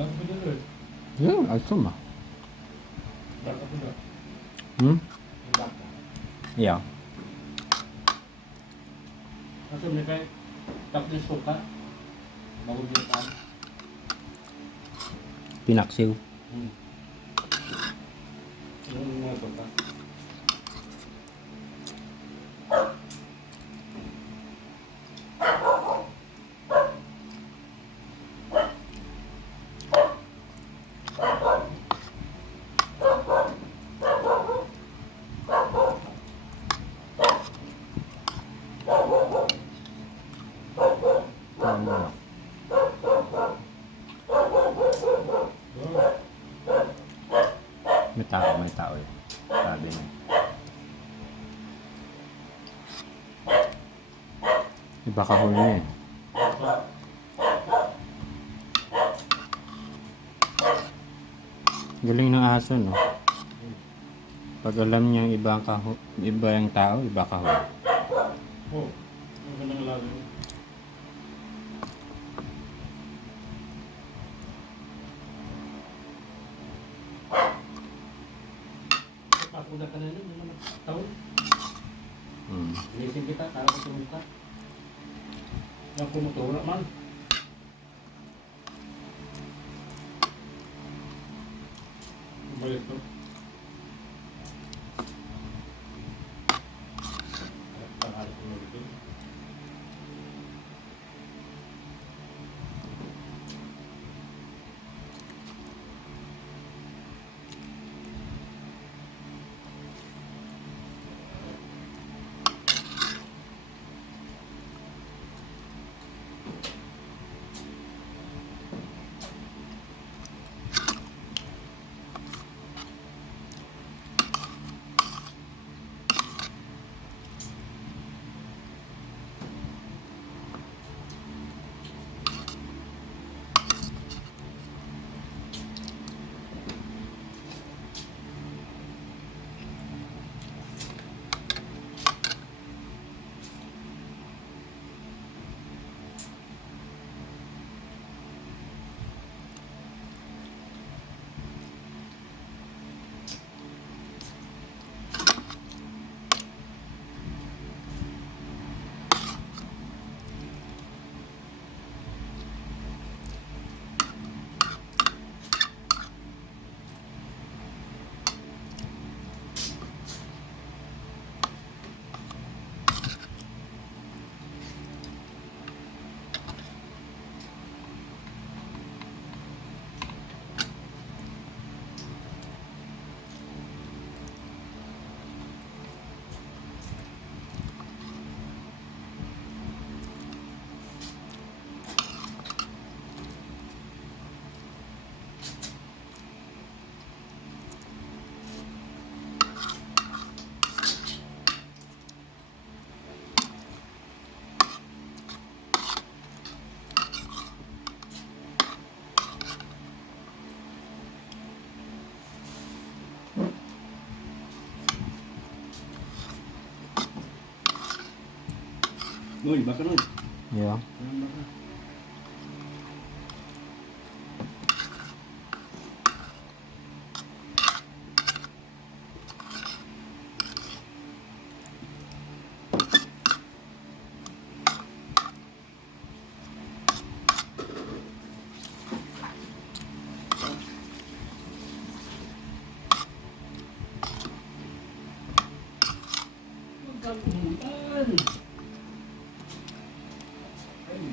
Bakit ba dito? Yeah, asam ah. Bakit ba dito? Hmm? Bakit? Yeah. Kasi may kaya tapos suka. Magugutan. Pinaksiw. Yung mga suka. Tama. May tao eh. Sabi niya. Iba kahon niya eh. Galing ng aso, no? Pag alam niyang iba yung tao, iba kahon. Oh, ang gandang lalim. Papunta ka na nun, yung mga taon. Inisip kita, tara ko tumuka. Yung pumutura man. Balik to. Tanghali ko ulit yun. Uy, baka nun. Yeah. Huwag kang umutan. Ay,